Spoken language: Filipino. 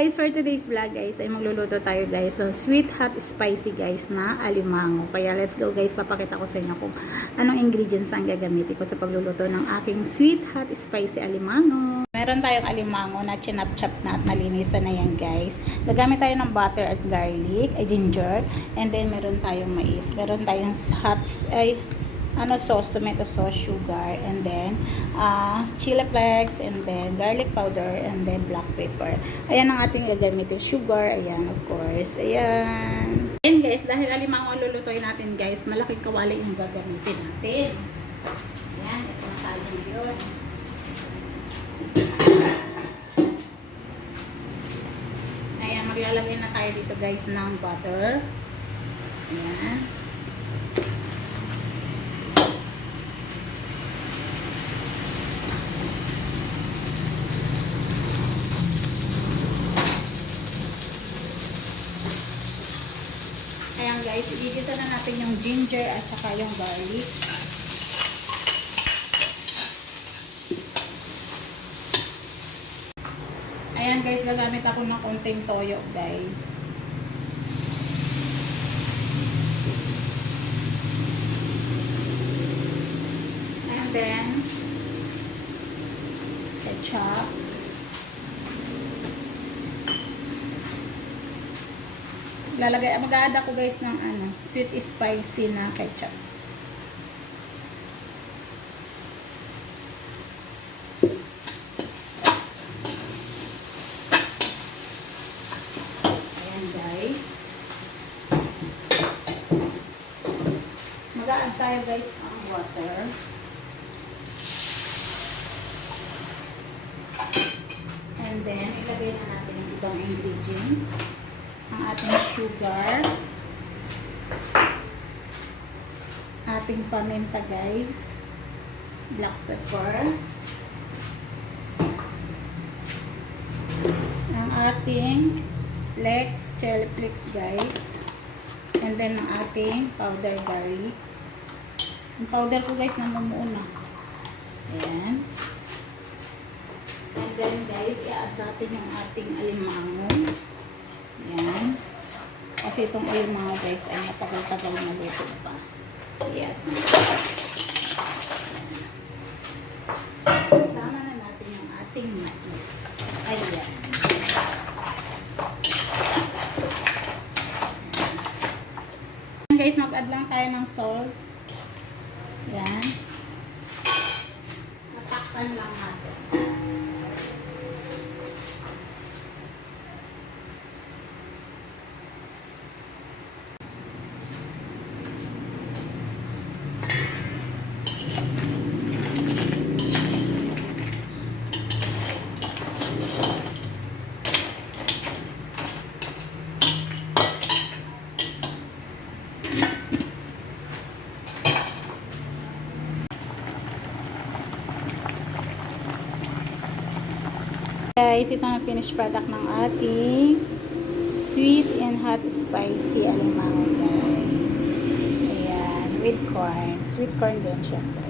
guys, for today's vlog guys ay magluluto tayo guys ng sweet hot spicy guys na alimango. Kaya let's go guys, papakita ko sa inyo kung anong ingredients ang gagamitin ko sa pagluluto ng aking sweet hot spicy alimango. Meron tayong alimango na chinap-chop na at nalinisan na yan guys. Gagamit tayo ng butter at garlic, ginger, and then meron tayong mais. Meron tayong sauce, tomato sauce, sugar, and then chili flakes, and then garlic powder, and then black pepper. Ayan ang ating gagamitin. Sugar, ayan of course. Ayan. And guys, dahil alimango ang lulutuin natin guys, malaking kawali yung gagamitin natin. Ayan, ito na tayo ngayon. Ayan, maglalagay na tayo dito guys ng butter. Ayan. Ayan guys, igigisa na natin yung ginger at saka yung garlic. Ayan guys, gagamit ako ng konting toyo guys. And then, ketchup. Mag-add ako guys ng sweet spicy na ketchup. Ayan guys. Mag-add tayo guys ng water. And then, ilagay na natin yung ibang ingredients. Ang ating sugar, ating paminta guys, black pepper, ang ating flakes, chili flakes guys, and then ang ating powder garlic. Ang powder ko guys namumuo na. Ayan. And then guys, i-add natin yung ating alimango. Yan. Kasi itong alimango guys ay matagal-tagal maluto pa. Yan. Sama na natin yung ating mais. Ayan. Ayan guys, mag-add lang tayo ng salt. Yan. Matakpan lang natin. Guys, ito ang finished product ng ating sweet and hot spicy alimango guys. Ayan, with corn. Sweet corn din syempre.